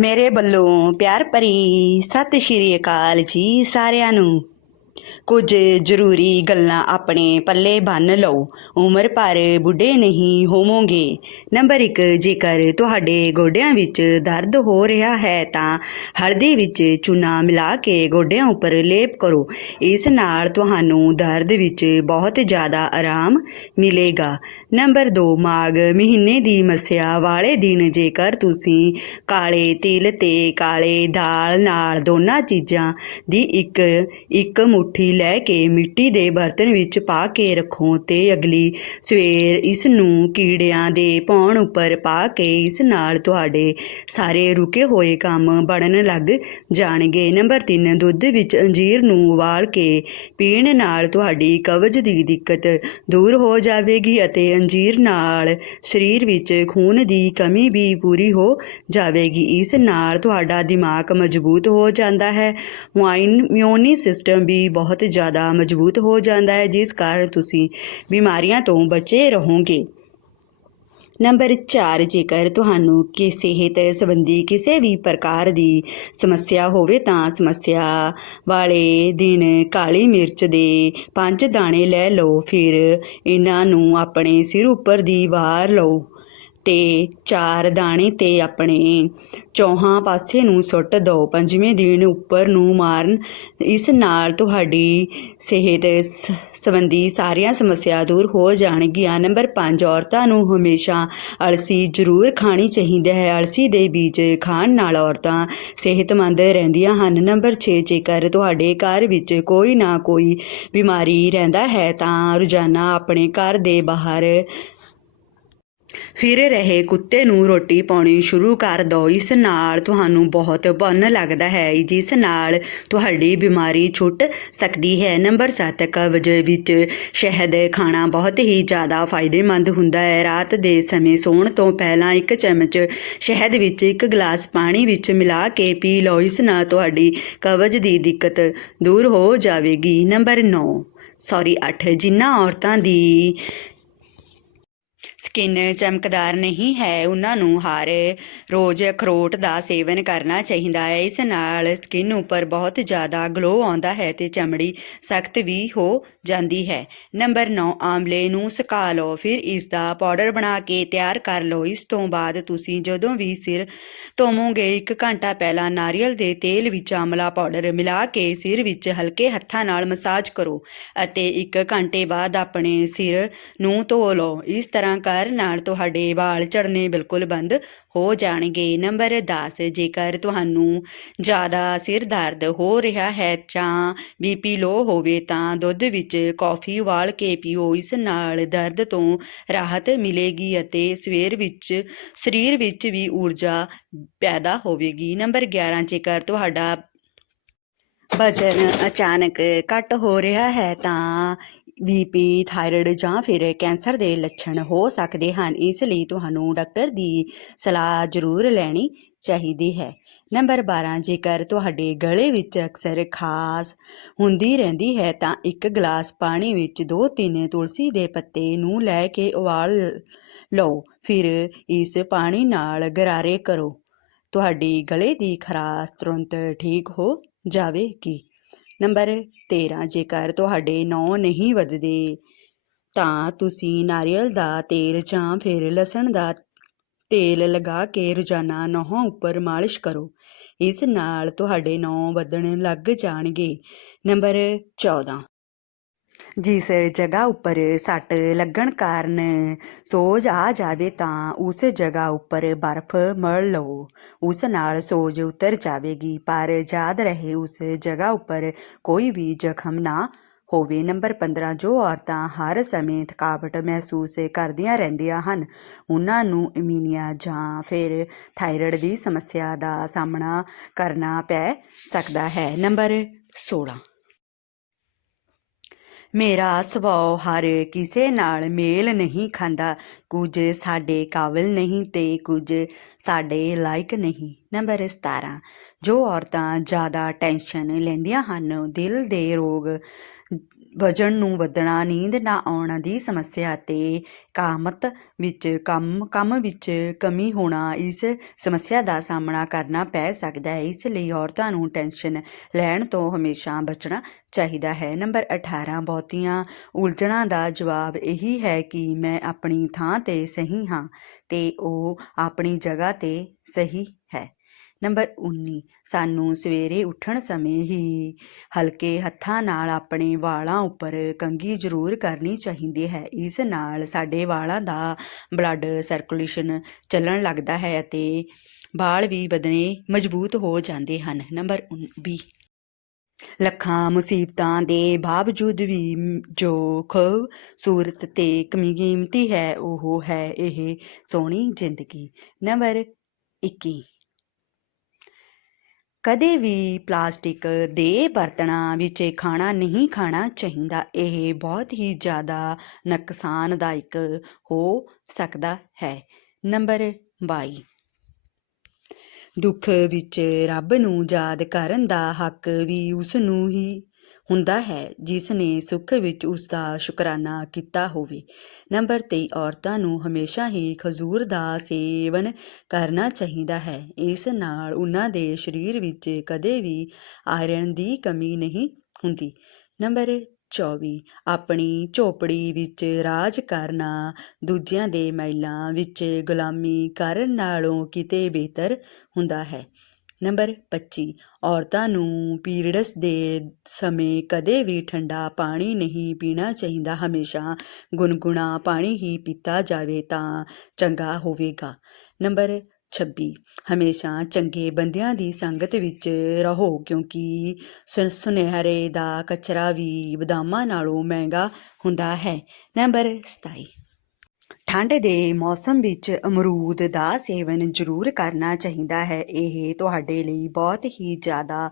ਮੇਰੇ ਵੱਲੋਂ ਪਿਆਰ ਭਰੀ ਸਤਿ ਸ਼੍ਰੀ ਅਕਾਲ ਜੀ ਸਾਰਿਆਂ ਨੂੰ। ਕੁਝ ਜ਼ਰੂਰੀ ਗੱਲਾਂ ਆਪਣੇ ਪੱਲੇ ਬੰਨ ਲਓ। ਉਮਰ ਭਰ ਬੁੱਢੇ ਨਹੀਂ ਹੋਵੋਗੇ। ਨੰਬਰ 1 ਜੇਕਰ ਤੁਹਾਡੇ ਗੋਡਿਆਂ ਵਿੱਚ ਦਰਦ ਹੋ ਰਿਹਾ ਹੈ ਤਾਂ ਹਲਦੀ ਵਿੱਚ ਚੂਨਾ ਮਿਲਾ ਕੇ ਗੋਡਿਆਂ ਉੱਪਰ ਲੇਪ ਕਰੋ। ਇਸ ਨਾਲ ਤੁਹਾਨੂੰ ਦਰਦ ਵਿੱਚ ਬਹੁਤ ਜ਼ਿਆਦਾ ਆਰਾਮ ਮਿਲੇਗਾ। ਨੰਬਰ 2 ਮਾਘ ਮਹੀਨੇ ਦੀ ਮੱਸਿਆ ਵਾਲੇ ਦਿਨ ਜੇਕਰ ਤੁਸੀਂ ਕਾਲੇ ਤਿਲ ਤੇ ਕਾਲੇ ਦਾਲ ਨਾਲ ਦੋਨਾਂ ਚੀਜ਼ਾਂ ਦੀ ਇੱਕ ਇੱਕ ਮੁਠੀ ਲੈ ਕੇ ਮਿੱਟੀ ਦੇ ਬਰਤਨ ਵਿੱਚ ਪਾ ਕੇ ਰੱਖੋ ਤੇ ਅਗਲੀ ਸਵੇਰ ਇਸ ਨੂੰ ਕੀੜਿਆਂ ਦੇ ਪੌਣ ਉੱਪਰ ਪਾ ਕੇ ਇਸ ਨਾਲ ਤੁਹਾਡੇ ਸਾਰੇ ਰੁਕੇ ਹੋਏ ਕੰਮ ਬਣਨ ਲੱਗ ਜਾਣਗੇ। ਨੰਬਰ 3 ਦੁੱਧ ਵਿੱਚ ਅੰਜੀਰ ਨੂੰ ਉਬਾਲ ਕੇ ਪੀਣ ਨਾਲ ਤੁਹਾਡੀ ਕਬਜ਼ ਦੀ ਦਿੱਕਤ ਦੂਰ ਹੋ ਜਾਵੇਗੀ ਅਤੇ ਅੰਜੀਰ ਨਾਲ ਸਰੀਰ ਵਿੱਚ ਖੂਨ ਦੀ ਕਮੀ ਵੀ ਪੂਰੀ ਹੋ ਜਾਵੇਗੀ। ਇਸ ਨਾਲ ਤੁਹਾਡਾ ਦਿਮਾਗ ਮਜ਼ਬੂਤ ਹੋ ਜਾਂਦਾ ਹੈ। ਮਾਈਨ ਇਮਿਊਨੀ ਸਿਸਟਮ ਵੀ ਬਹੁਤ ਬਹੁਤ ਜ਼ਿਆਦਾ ਮਜ਼ਬੂਤ ਹੋ ਜਾਂਦਾ ਹੈ, ਜਿਸ ਕਾਰਨ ਤੁਸੀਂ ਬਿਮਾਰੀਆਂ ਤੋਂ ਬਚੇ ਰਹੋਗੇ। ਨੰਬਰ 4 ਜੇਕਰ ਤੁਹਾਨੂੰ ਕਿ ਸਿਹਤ ਸੰਬੰਧੀ ਕਿਸੇ ਵੀ ਪ੍ਰਕਾਰ ਦੀ ਸਮੱਸਿਆ ਹੋਵੇ ਤਾਂ ਸਮੱਸਿਆ ਵਾਲੇ ਦਿਨ ਕਾਲੀ ਮਿਰਚ ਦੇ ਪੰਜ ਦਾਣੇ ਲੈ ਲਓ, ਫਿਰ ਇਹਨਾਂ ਨੂੰ ਆਪਣੇ ਸਿਰ ਉੱਪਰ ਦੀ ਵਾਰ ਲਓ। ਤੇ ਚਾਰ ਦਾਣੇ ਤੇ ਆਪਣੇ ਚੌਹਾਂ ਪਾਸੇ ਨੂੰ ਸੁੱਟ ਦਿਓ ਪੰਜਵੇਂ ਦਿਨ ਉੱਪਰ ਨੂੰ ਮਾਰਨ, ਇਸ ਨਾਲ ਤੁਹਾਡੀ ਸਿਹਤ ਸ- ਸੰਬੰਧੀ ਸਾਰੀਆਂ ਸਮੱਸਿਆ ਦੂਰ ਹੋ ਜਾਣਗੀਆਂ। ਨੰਬਰ 5 ਔਰਤਾਂ ਨੂੰ ਹਮੇਸ਼ਾ ਅਲਸੀ ਜ਼ਰੂਰ ਖਾਣੀ ਚਾਹੀਦੀ ਹੈ। ਅਲਸੀ ਦੇ ਬੀਜ ਖਾਣ ਨਾਲ ਔਰਤਾਂ ਸਿਹਤਮੰਦ ਰਹਿੰਦੀਆਂ ਹਨ। ਨੰਬਰ 6 ਜੇਕਰ ਤੁਹਾਡੇ ਘਰ ਵਿੱਚ ਕੋਈ ਨਾ ਕੋਈ ਬਿਮਾਰੀ ਰਹਿੰਦਾ ਹੈ, ਤਾਂ ਰੋਜ਼ਾਨਾ ਆਪਣੇ ਘਰ ਦੇ ਬਾਹਰ ਫਿਰ ਰਹੇ ਕੁੱਤੇ ਨੂੰ ਰੋਟੀ ਪਾਉਣੀ ਸ਼ੁਰੂ ਕਰ ਦਿਓ ਇਸ ਨਾਲ ਤੁਹਾਨੂੰ ਬਹੁਤ ਪੁੰਨ ਲੱਗਦਾ ਹੈ, ਜਿਸ ਨਾਲ ਤੁਹਾਡੀ ਬਿਮਾਰੀ ਛੁੱਟ ਸਕਦੀ ਹੈ। ਨੰਬਰ 7 ਕਬਜ਼ ਵਿੱਚ ਸ਼ਹਿਦ ਖਾਣਾ ਬਹੁਤ ਹੀ ਜ਼ਿਆਦਾ ਫਾਇਦੇਮੰਦ ਹੁੰਦਾ ਹੈ। ਰਾਤ ਦੇ ਸਮੇਂ ਸੌਣ ਤੋਂ ਪਹਿਲਾਂ ਇੱਕ ਚਮਚ ਸ਼ਹਿਦ ਵਿੱਚ ਇੱਕ ਗਲਾਸ ਪਾਣੀ ਵਿੱਚ ਮਿਲਾ ਕੇ ਪੀ ਲਓ। ਇਸ ਨਾਲ ਤੁਹਾਡੀ ਕਬਜ਼ ਦੀ ਦਿੱਕਤ ਦੂਰ ਹੋ ਜਾਵੇਗੀ। ਨੰਬਰ 9 ਸੌਰੀ 8 ਜਿਨ੍ਹਾਂ ਔਰਤਾਂ ਦੀ ਸਕਿਨ ਚਮਕਦਾਰ ਨਹੀਂ ਹੈ, ਉਹਨਾਂ ਨੂੰ ਹਰ ਰੋਜ਼ ਅਖਰੋਟ ਦਾ ਸੇਵਨ ਕਰਨਾ ਚਾਹੀਦਾ ਹੈ। ਇਸ ਨਾਲ ਸਕਿਨ ਉੱਪਰ ਬਹੁਤ ਜ਼ਿਆਦਾ ਗਲੋ ਆਉਂਦਾ ਹੈ ਤੇ ਚਮੜੀ ਸਖਤ ਵੀ ਹੋ ਜਾਂਦੀ ਹੈ। ਨੰਬਰ 9 ਆਮਲੇ ਨੂੰ ਸੁਕਾ ਲਓ। ਫਿਰ ਇਸ ਦਾ ਪਾਊਡਰ ਬਣਾ ਕੇ ਤਿਆਰ ਕਰ ਲਓ। ਇਸ ਤੋਂ ਬਾਅਦ ਤੁਸੀਂ ਜਦੋਂ ਵੀ ਸਿਰ ਧੋਵੋਗੇ, ਇੱਕ ਘੰਟਾ ਪਹਿਲਾਂ ਨਾਰੀਅਲ ਦੇ ਤੇਲ ਵਿੱਚ ਆਮਲਾ ਪਾਊਡਰ ਮਿਲਾ ਕੇ ਸਿਰ ਵਿੱਚ ਹਲਕੇ ਹੱਥਾਂ ਨਾਲ ਮਸਾਜ ਕਰੋ ਅਤੇ ਇੱਕ ਘੰਟੇ ਬਾਅਦ ਆਪਣੇ ਸਿਰ ਨੂੰ ਧੋ ਲਓ। ਇਸ ਤਰ੍ਹਾਂ ਕਰਨ ਨਾਲ ਤੁਹਾਡੇ ਵਾਲ ਝੜਨੇ ਬਿਲਕੁਲ ਬੰਦ ਹੋ ਜਾਣਗੇ। ਨੰਬਰ 10 ਜੇਕਰ ਤੁਹਾਨੂੰ ਜ਼ਿਆਦਾ ਸਿਰ ਦਰਦ ਹੋ ਰਿਹਾ ਹੈ ਜਾਂ ਬੀਪੀ ਲੋ ਹੋਵੇ, ਤਾਂ ਦੁੱਧ ਵਿੱਚ ਕੌਫੀ ਉਬਾਲ ਕੇ ਪੀਓ। ਇਸ ਨਾਲ ਦਰਦ ਤੋਂ ਰਾਹਤ ਮਿਲੇਗੀ ਅਤੇ ਸਵੇਰ ਵਿੱਚ, ਸਰੀਰ ਵਿੱਚ ਵੀ ਊਰਜਾ ਪੈਦਾ ਹੋਵੇਗੀ। ਨੰਬਰ 11 ਜੇਕਰ ਤੁਹਾਡਾ ਵਜਨ ਅਚਾਨਕ ਘਟ ਹੋ ਰਿਹਾ ਹੈ, ਤਾਂ ਬੀਪੀ ਥਾਇਰਾਇਡ ਜਾਂ ਫਿਰ ਕੈਂਸਰ ਦੇ ਲੱਛਣ ਹੋ ਸਕਦੇ ਹਨ। ਇਸ ਲਈ ਤੁਹਾਨੂੰ ਡਾਕਟਰ ਦੀ ਸਲਾਹ ਜ਼ਰੂਰ ਲੈਣੀ ਚਾਹੀਦੀ ਹੈ। ਨੰਬਰ 12 ਜੇਕਰ ਤੁਹਾਡੇ ਗਲੇ ਵਿੱਚ ਅਕਸਰ ਖਾਸ ਹੁੰਦੀ ਰਹਿੰਦੀ ਹੈ, ਤਾਂ ਇੱਕ ਗਲਾਸ ਪਾਣੀ ਵਿੱਚ 2-3 ਤੁਲਸੀ ਦੇ ਪੱਤੇ ਨੂੰ ਲੈ ਕੇ ਉਬਾਲ ਲਓ। ਫਿਰ ਇਸ ਪਾਣੀ ਨਾਲ ਗਰਾਰੇ ਕਰੋ। ਤੁਹਾਡੀ ਗਲੇ ਦੀ ਖਰਾਸ਼ ਤੁਰੰਤ ਠੀਕ ਹੋ ਜਾਵੇਗੀ। ਨੰਬਰ 13 ਜੇਕਰ ਤੁਹਾਡੇ ਨਹੁੰ ਨਹੀਂ ਵੱਧਦੇ, ਤਾਂ ਤੁਸੀਂ ਨਾਰੀਅਲ ਦਾ ਤੇਲ ਜਾਂ ਫਿਰ ਲਸਣ ਦਾ ਤੇਲ ਲਗਾ ਕੇ ਰੋਜ਼ਾਨਾ ਨਹੁੰ ਉੱਪਰ ਮਾਲਿਸ਼ ਕਰੋ। ਇਸ ਨਾਲ ਤੁਹਾਡੇ ਨਹੁੰ ਵਧਣ ਲੱਗ ਜਾਣਗੇ। ਨੰਬਰ 14 ਜਿਸ ਜਗ੍ਹਾ ਉੱਪਰ ਸੱਟ ਲੱਗਣ ਕਾਰਨ ਸੋਜ ਆ ਜਾਵੇ ਤਾਂ ਉਸ ਜਗ੍ਹਾ ਉੱਪਰ ਬਰਫ਼ ਮਲ ਲਓ ਉਸ ਨਾਲ ਸੋਜ ਉਤਰ ਜਾਵੇਗੀ, ਪਰ ਯਾਦ ਰਹੇ ਉਸ ਜਗ੍ਹਾ ਉੱਪਰ ਕੋਈ ਵੀ ਜ਼ਖਮ ਨਾ ਹੋਵੇ। ਨੰਬਰ 15 ਜੋ ਔਰਤਾਂ ਹਰ ਸਮੇਂ ਥਕਾਵਟ ਮਹਿਸੂਸ ਕਰਦੀਆਂ ਰਹਿੰਦੀਆਂ ਹਨ, ਉਹਨਾਂ ਨੂੰ ਅਮੀਨੀਆ ਜਾਂ ਫਿਰ ਥਾਇਰਾਇਡ ਦੀ ਸਮੱਸਿਆ ਦਾ ਸਾਹਮਣਾ ਕਰਨਾ ਪੈ ਸਕਦਾ ਹੈ। ਨੰਬਰ 16 ਮੇਰਾ ਸੁਭਾਅ ਹਰ ਕਿਸੇ ਨਾਲ ਮੇਲ ਨਹੀਂ ਖਾਂਦਾ। ਕੁਝ ਸਾਡੇ ਕਾਬਿਲ ਨਹੀਂ ਤੇ ਕੁਝ ਸਾਡੇ ਲਾਇਕ ਨਹੀਂ। ਨੰਬਰ 17 ਜੋ ਔਰਤਾਂ ਜ਼ਿਆਦਾ ਟੈਨਸ਼ਨ ਲੈਂਦੀਆਂ ਹਨ, ਦਿਲ ਦੇ ਰੋਗ ਵਜਨ ਨੂੰ ਵਧਣਾ, ਨੀਂਦ ਨਾ ਆਉਣ ਦੀ ਸਮੱਸਿਆ ਅਤੇ ਕਾਮਤ ਵਿੱਚ ਕੰਮ ਕੰਮ ਵਿੱਚ ਕਮੀ ਹੋਣਾ, ਇਸ ਸਮੱਸਿਆ ਦਾ ਸਾਹਮਣਾ ਕਰਨਾ ਪੈ ਸਕਦਾ ਹੈ। ਇਸ ਲਈ ਔਰਤਾਂ ਨੂੰ ਟੈਨਸ਼ਨ ਲੈਣ ਤੋਂ ਹਮੇਸ਼ਾ ਬਚਣਾ ਚਾਹੀਦਾ ਹੈ। ਨੰਬਰ 18 ਬਹੁਤੀਆਂ ਉਲਝਣਾਂ ਦਾ ਜਵਾਬ ਇਹੀ ਹੈ ਕਿ ਮੈਂ ਆਪਣੀ ਥਾਂ ਤੇ ਸਹੀ ਹਾਂ ਤੇ ਉਹ ਆਪਣੀ ਜਗ੍ਹਾ ਤੇ ਸਹੀ ਹੈ। ਨੰਬਰ 19 ਸਾਨੂੰ ਸਵੇਰੇ ਉੱਠਣ ਸਮੇਂ ਹੀ ਹਲਕੇ ਹੱਥਾਂ ਨਾਲ ਆਪਣੇ ਵਾਲਾਂ ਉੱਪਰ ਕੰਘੀ ਜ਼ਰੂਰ ਕਰਨੀ ਚਾਹੀਦੀ ਹੈ। ਇਸ ਨਾਲ ਸਾਡੇ ਵਾਲਾਂ ਦਾ ਬਲੱਡ ਸਰਕੂਲੇਸ਼ਨ ਚੱਲਣ ਲੱਗਦਾ ਹੈ ਅਤੇ ਵਾਲ ਵੀ ਵਧਣੇ ਮਜ਼ਬੂਤ ਹੋ ਜਾਂਦੇ ਹਨ। ਨੰਬਰ 20 ਲੱਖਾਂ ਮੁਸੀਬਤਾਂ ਦੇ ਬਾਵਜੂਦ ਵੀ ਜੋ ਖੂਬਸੂਰਤ ਤੇ ਕੀਮਤੀ ਹੈ, ਉਹ ਹੈ ਇਹ ਸੋਹਣੀ ਜ਼ਿੰਦਗੀ। ਨੰਬਰ 21 ਕਦੇ ਵੀ ਪਲਾਸਟਿਕ ਦੇ ਬਰਤਨਾਂ ਵਿੱਚ ਖਾਣਾ ਨਹੀਂ ਖਾਣਾ ਚਾਹੀਦਾ, ਇਹ ਬਹੁਤ ਹੀ ਜ਼ਿਆਦਾ ਨੁਕਸਾਨਦਾਇਕ ਹੋ ਸਕਦਾ ਹੈ। ਨੰਬਰ 22 ਦੁੱਖ ਵਿੱਚ ਰੱਬ ਨੂੰ ਯਾਦ ਕਰਨ ਦਾ ਹੱਕ ਵੀ ਉਸ ਨੂੰ ਹੀ ਹੁੰਦਾ ਹੈ ਜਿਸ ਨੇ ਸੁੱਖ ਵਿੱਚ ਉਸ ਦਾ ਸ਼ੁਕਰਾਨਾ ਕੀਤਾ ਹੋਵੇ। ਨੰਬਰ 23 ਔਰਤਾਂ ਨੂੰ ਹਮੇਸ਼ਾ ਹੀ ਖਜੂਰ ਦਾ ਸੇਵਨ ਕਰਨਾ ਚਾਹੀਦਾ ਹੈ। ਇਸ ਨਾਲ ਉਹਨਾਂ ਦੇ ਸਰੀਰ ਵਿੱਚ ਕਦੇ ਵੀ ਆਇਰਨ ਦੀ ਕਮੀ ਨਹੀਂ ਹੁੰਦੀ। ਨੰਬਰ 24 ਆਪਣੀ ਝੋਪੜੀ ਵਿੱਚ ਰਾਜ ਕਰਨਾ ਦੂਜਿਆਂ ਦੇ ਮਹਿਲਾਂ ਵਿੱਚ ਗੁਲਾਮੀ ਕਰਨ ਨਾਲੋਂ ਕਿਤੇ ਬਿਹਤਰ ਹੁੰਦਾ ਹੈ। ਨੰਬਰ 25 ਔਰਤਾਂ ਨੂੰ ਪੀਰੀਅਡਸ ਦੇ ਸਮੇਂ ਕਦੇ ਵੀ ਠੰਡਾ ਪਾਣੀ ਨਹੀਂ ਪੀਣਾ ਚਾਹੀਦਾ। ਹਮੇਸ਼ਾ ਗੁਨਗੁਣਾ ਪਾਣੀ ਹੀ ਪੀਤਾ ਜਾਵੇ ਤਾਂ ਚੰਗਾ ਹੋਵੇਗਾ। ਨੰਬਰ 26 ਹਮੇਸ਼ਾ ਚੰਗੇ ਬੰਦਿਆਂ ਦੀ ਸੰਗਤ ਵਿੱਚ ਰਹੋ ਕਿਉਂਕਿ ਸੁ- ਸੁਨਹਿਰੇ ਦਾ ਕਚਰਾ ਵੀ ਬਦਾਮਾਂ ਨਾਲੋਂ ਮਹਿੰਗਾ ਹੁੰਦਾ ਹੈ। ਨੰਬਰ 27 ਠੰਡ ਦੇ ਮੌਸਮ ਵਿੱਚ ਅਮਰੂਦ ਦਾ ਸੇਵਨ ਜ਼ਰੂਰ ਕਰਨਾ ਚਾਹੀਦਾ ਹੈ। ਇਹ ਤੁਹਾਡੇ ਲਈ ਬਹੁਤ ਹੀ ਜ਼ਿਆਦਾ,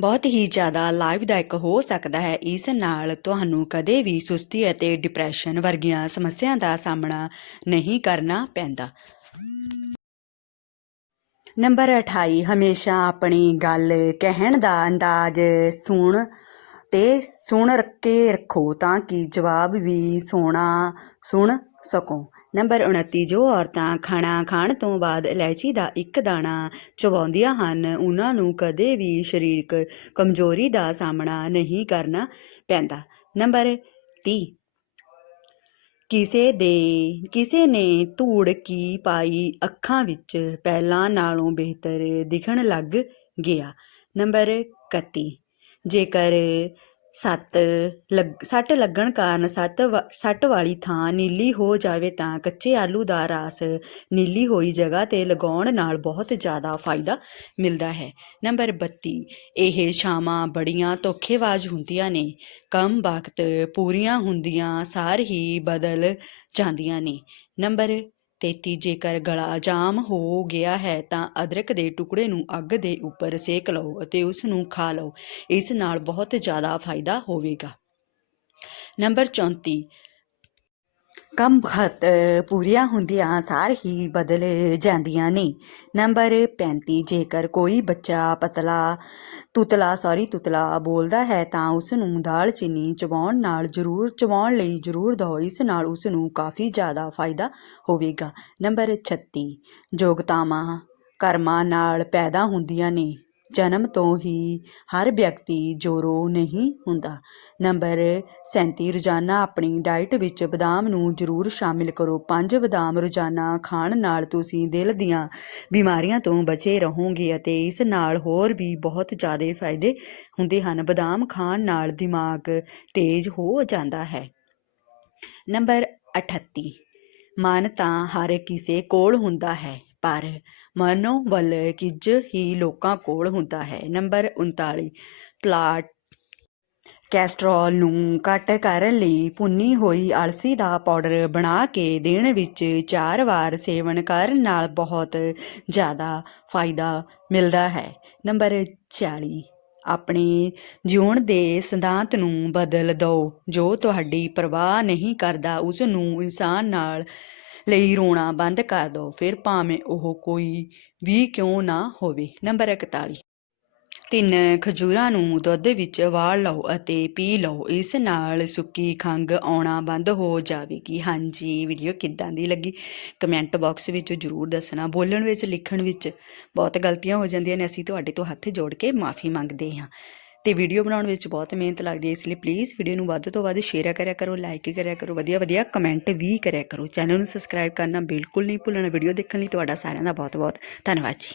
ਬਹੁਤ ਹੀ ਜ਼ਿਆਦਾ ਲਾਭਦਾਇਕ ਹੋ ਸਕਦਾ ਹੈ। ਇਸ ਨਾਲ ਤੁਹਾਨੂੰ ਕਦੇ ਵੀ ਸੁਸਤੀ ਅਤੇ ਡਿਪਰੈਸ਼ਨ ਵਰਗੀਆਂ ਸਮੱਸਿਆ ਦਾ ਸਾਹਮਣਾ ਨਹੀਂ ਕਰਨਾ ਪੈਂਦਾ। ਨੰਬਰ 28 ਹਮੇਸ਼ਾ ਆਪਣੀ ਗੱਲ ਕਹਿਣ ਦਾ ਅੰਦਾਜ਼ ਸੁਣ। ਤੇ ਸੁਣ ਕੇ ਰੱਖੋ ਤਾਂ ਕਿ ਜਵਾਬ ਵੀ ਸੋਹਣਾ ਸੁਣ ਸਕੋ। ਨੰਬਰ 29 ਜੋ ਔਰਤਾਂ ਖਾਣਾ ਖਾਣ ਤੋਂ ਬਾਅਦ ਇਲਾਇਚੀ ਦਾ ਇੱਕ ਦਾਣਾ ਚਬਾਉਂਦੀਆਂ ਹਨ, ਉਹਨਾਂ ਨੂੰ ਕਦੇ ਵੀ ਸਰੀਰਕ ਕਮਜ਼ੋਰੀ ਦਾ ਸਾਹਮਣਾ ਨਹੀਂ ਕਰਨਾ ਪੈਂਦਾ। ਨੰਬਰ 30 ਕਿਸੇ ਦੇ, ਕਿਸੇ ਨੇ ਧੂੜ ਕੀ ਪਾਈ ਅੱਖਾਂ ਵਿੱਚ ਪਹਿਲਾਂ ਨਾਲੋਂ ਬਿਹਤਰ ਦਿਖਣ ਲੱਗ ਗਿਆ। ਨੰਬਰ 31 ਜੇਕਰ ਸੱਤ ਲੱਗ, ਸੱਟ ਲੱਗਣ ਕਾਰਨ ਸੱਤ ਵਾ- ਸੱਟ ਵਾਲੀ ਥਾਂ ਨੀਲੀ ਹੋ ਜਾਵੇ ਤਾਂ ਕੱਚੇ ਆਲੂ ਦਾ ਰਸ ਨੀਲੀ ਹੋਈ ਜਗ੍ਹਾ ਤੇ ਲਗਾਉਣ ਨਾਲ ਬਹੁਤ ਜ਼ਿਆਦਾ ਫਾਇਦਾ ਮਿਲਦਾ ਹੈ। ਨੰਬਰ 32 ਇਹ ਛਾਵਾਂ ਬੜੀਆਂ ਧੋਖੇਬਾਜ਼ ਹੁੰਦੀਆਂ ਨੇ, ਕਮ ਵਕਤ ਪੂਰੀਆਂ ਹੁੰਦੀਆਂ, ਸਾਰ ਹੀ ਬਦਲ ਜਾਂਦੀਆਂ ਨੇ। ਨੰਬਰ 33 ਜੇਕਰ ਗਲਾ ਜਾਮ ਹੋ ਗਿਆ ਹੈ ਤਾਂ ਅਦਰਕ ਦੇ ਟੁਕੜੇ ਨੂੰ ਅੱਗ ਦੇ ਉੱਪਰ ਸੇਕ ਲਓ ਅਤੇ ਉਸ ਨੂੰ ਖਾ ਲਓ। ਇਸ ਨਾਲ ਬਹੁਤ ਜ਼ਿਆਦਾ ਫਾਇਦਾ ਹੋਵੇਗਾ। ਨੰਬਰ 34 ਕੰਮ ਵਕਤ ਪੂਰੀਆਂ ਹੁੰਦੀਆਂ, ਸਾਰ ਹੀ ਬਦਲ ਜਾਂਦੀਆਂ ਨੇ। ਨੰਬਰ 35 ਜੇਕਰ ਕੋਈ ਬੱਚਾ ਪਤਲਾ, ਤੁਤਲਾ ਸੌਰੀ ਤੁਤਲਾ ਬੋਲਦਾ ਹੈ, ਤਾਂ ਉਸ ਨੂੰ ਦਾਲ ਚੀਨੀ ਚਬਾਉਣ ਨਾਲ ਜ਼ਰੂਰ, ਚਬਾਉਣ ਲਈ ਜ਼ਰੂਰ ਦਿਓ ਇਸ ਨਾਲ ਉਸ ਨੂੰ ਕਾਫੀ ਜ਼ਿਆਦਾ ਫਾਇਦਾ ਹੋਵੇਗਾ। ਨੰਬਰ 36 ਯੋਗਤਾਵਾਂ, ਕਰਮਾਂ ਨਾਲ ਪੈਦਾ ਹੁੰਦੀਆਂ ਨੇ। ਜਨਮ ਤੋਂ ਹੀ ਹਰ ਵਿਅਕਤੀ ਜੋਰੋ ਨਹੀਂ ਹੁੰਦਾ। ਨੰਬਰ 37 ਰੋਜ਼ਾਨਾ ਆਪਣੀ ਡਾਈਟ ਵਿੱਚ ਬਦਾਮ ਨੂੰ ਜ਼ਰੂਰ ਸ਼ਾਮਿਲ ਕਰੋ। ਪੰਜ, ਬਦਾਮ ਰੋਜ਼ਾਨਾ ਖਾਣ ਨਾਲ ਤੁਸੀਂ ਦਿਲ ਦੀਆਂ ਬਿਮਾਰੀਆਂ ਤੋਂ ਬਚੇ ਰਹੋਗੇ ਅਤੇ ਇਸ ਨਾਲ ਹੋਰ ਵੀ ਬਹੁਤ ਜ਼ਿਆਦਾ ਫਾਇਦੇ ਹੁੰਦੇ ਹਨ। ਬਦਾਮ ਖਾਣ ਨਾਲ ਦਿਮਾਗ ਤੇਜ਼ ਹੋ ਜਾਂਦਾ ਹੈ। ਨੰਬਰ 38 ਮਨ ਤਾਂ ਹਰ ਕਿਸੇ ਕੋਲ ਹੁੰਦਾ ਹੈ, ਪਰ ਮਨੋਬਲ ਕੁਝ ਹੀ ਲੋਕਾਂ ਕੋਲ ਹੁੰਦਾ ਹੈ। ਨੰਬਰ 39 ਪਲਾਟ ਕੈਸਟਰੋਲ ਨੂੰ ਘੱਟ ਕਰਨ ਲਈ ਭੁੰਨੀ ਹੋਈ ਅਲਸੀ ਦਾ ਪਾਊਡਰ ਬਣਾ ਕੇ ਦਿਨ ਵਿੱਚ ਚਾਰ ਵਾਰ ਸੇਵਨ ਕਰਨ ਨਾਲ ਬਹੁਤ ਜ਼ਿਆਦਾ ਫਾਇਦਾ ਮਿਲਦਾ ਹੈ। ਨੰਬਰ 40 ਆਪਣੇ ਜਿਉਣ ਦੇ ਸਿਧਾਂਤ ਨੂੰ ਬਦਲ ਦਿਓ। ਜੋ ਤੁਹਾਡੀ ਪਰਵਾਹ ਨਹੀਂ ਕਰਦਾ ਉਸ ਨੂੰ ਇਨਸਾਨ ਨਾਲ ਲਈ ਰੋਣਾ ਬੰਦ ਕਰ ਦਿਓ ਫਿਰ ਭਾਵੇਂ ਉਹ ਕੋਈ ਵੀ ਕਿਉਂ ਨਾ ਹੋਵੇ। ਨੰਬਰ 41 ਤਿੰਨ ਖਜੂਰਾਂ ਨੂੰ ਦੁੱਧ ਵਿੱਚ ਵਾਲ ਲਓ ਅਤੇ ਪੀ ਲਓ। ਇਸ ਨਾਲ ਸੁੱਕੀ ਖੰਘ ਆਉਣਾ ਬੰਦ ਹੋ ਜਾਵੇਗੀ। ਹਾਂਜੀ ਵੀਡੀਓ ਕਿੱਦਾਂ ਦੀ ਲੱਗੀ? ਕਮੈਂਟ ਬਾਕਸ ਵਿੱਚ ਜਰੂਰ ਦੱਸਣਾ। ਬੋਲਣ ਵਿੱਚ, ਲਿਖਣ ਵਿੱਚ ਬਹੁਤ ਗਲਤੀਆਂ ਹੋ ਜਾਂਦੀਆਂ ਨੇ। ਅਸੀਂ ਤੁਹਾਡੇ ਤੋਂ ਹੱਥ ਜੋੜ ਕੇ ਮਾਫੀ ਮੰਗਦੇ ਹਾਂ। ਤੇ ਵੀਡੀਓ ਬਣਾਉਣ ਵਿੱਚ ਬਹੁਤ ਮਿਹਨਤ ਲੱਗਦੀ ਹੈ, ਇਸ ਲਈ ਪਲੀਜ਼ ਵੀਡੀਓ ਨੂੰ ਵੱਧ ਤੋਂ ਵੱਧ ਸ਼ੇਅਰ ਕਰਿਆ ਕਰੋ ਲਾਈਕ ਕਰਿਆ ਕਰੋ ਵਧੀਆ ਵਧੀਆ ਕਮੈਂਟ ਵੀ ਕਰਿਆ ਕਰੋ। ਚੈਨਲ ਨੂੰ ਸਬਸਕ੍ਰਾਈਬ ਕਰਨਾ ਬਿਲਕੁਲ ਨਹੀਂ ਭੁੱਲਣਾ ਵੀਡੀਓ ਦੇਖਣ ਲਈ ਤੁਹਾਡਾ ਸਾਰਿਆਂ ਦਾ ਬਹੁਤ ਬਹੁਤ ਧੰਨਵਾਦ ਜੀ।